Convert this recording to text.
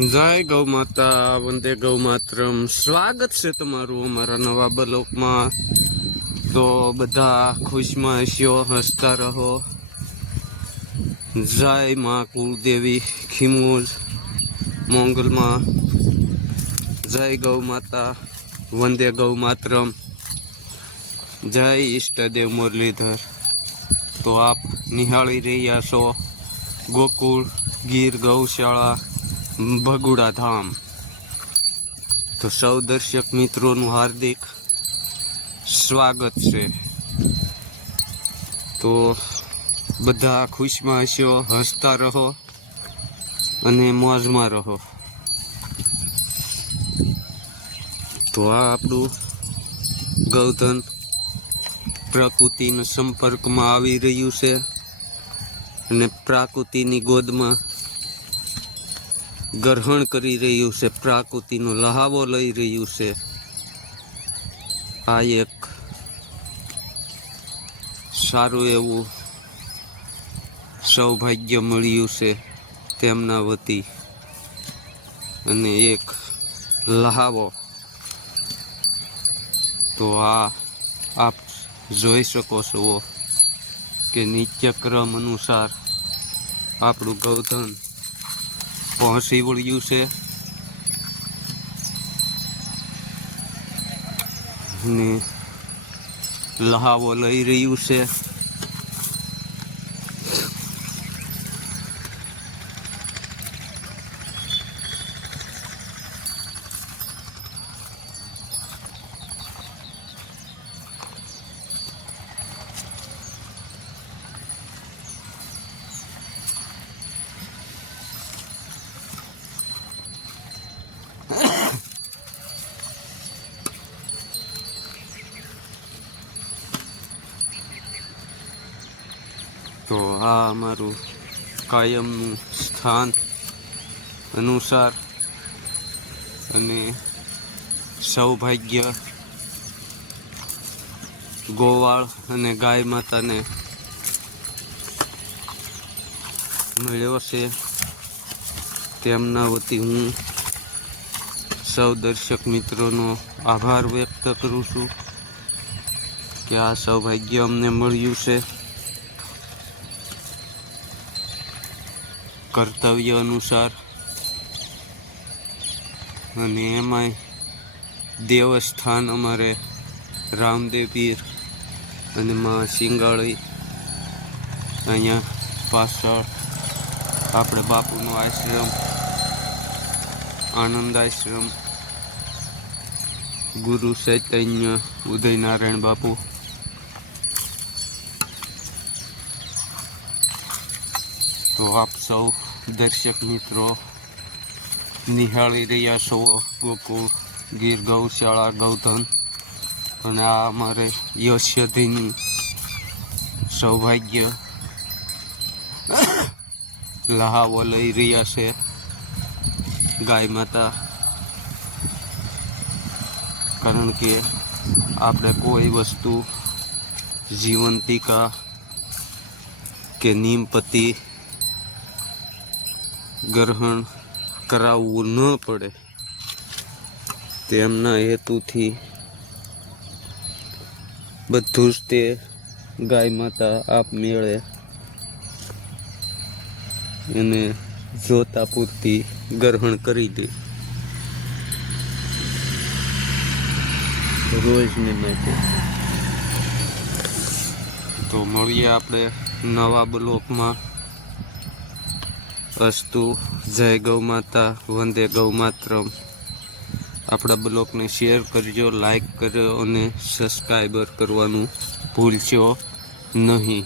જય ગૌ માતા, વંદે ગૌ માતરમ. સ્વાગત છે તમારું અમારા નવા બ્લોકમાં. તો બધા ખુશમાં હશો, હસતા રહો. જય માં કુળદેવી ખીમુલ મોંગલમાં. જય ગૌ માતા, વંદે ગૌ માતરમ. જય ઈષ્ટદેવ મુરલીધર. તો આપ નિહાળી રહ્યા છો ગોકુળ ગીર ગૌશાળા ભગુડા ધામ. તો સૌ દર્શક મિત્રોનું હાર્દિક સ્વાગત છે. તો બધા ખુશમાં હશો, હસતા રહો અને મોજમાં રહો. તો આ આપણું ગૌધન પ્રકૃતિના સંપર્કમાં આવી રહ્યું છે અને પ્રકૃતિની ગોદમાં ગ્રહણ કરી રહ્યું છે, પ્રકૃતિનો લહાવો લઈ રહ્યું છે. આ એક સારું એવું સૌભાગ્ય મળ્યું છે તેમના વતી, અને એક લહાવો. તો આ આપ જોઈ શકો છો કે નિત્યક્રમ અનુસાર આપણું ગૌધન પહોંચી વળ્યું છે ને લહાવો લઈ રહ્યું છે. તો આ અમારું કાયમનું સ્થાન અનુસાર અને સૌભાગ્ય ગોવાળ અને ગાય માતાને મળ્યો છે. તેમના વતી હું સૌ દર્શક મિત્રોનો આભાર વ્યક્ત કરું છું કે આ સૌભાગ્ય અમને મળ્યું છે. કર્તવ્ય અનુસાર, અને એમાંય દેવસ્થાન અમારે રામદેવ પીર અને માં સિંગાળી, અહીંયા પાછળ આપણે બાપુનો આશ્રમ, આનંદ આશ્રમ, ગુરુ ચૈતન્ય ઉદયનારાયણ બાપુ. તો આપ સૌ દર્શક મિત્રો નિહાળી રહ્યા છો ગોકુળ ગીર ગૌશાળા ગૌધન, અને આ અમારે યશધીની સૌભાગ્ય લહાવો લઈ રહ્યા છે ગાય માતા. કારણ કે આપણે કોઈ વસ્તુ જીવંતિકા કે નીમપતિ ગ્રહણ કરાવવું ન પડે, તેમના હેતુથી બધું જ તે ગાય માતા આપમેળે એને જોતા પૂરતી ગ્રહણ કરી દે રોજને માટે. તો મળીએ આપણે નવા બ્લોકમાં. અસ્તુ. જય ગૌ માતા, વંદે ગૌ માતરમ. આપણા બ્લોગને શેર કરજો, લાઈક કરજો અને સબસ્ક્રાઈબર કરવાનું ભૂલશો નહીં.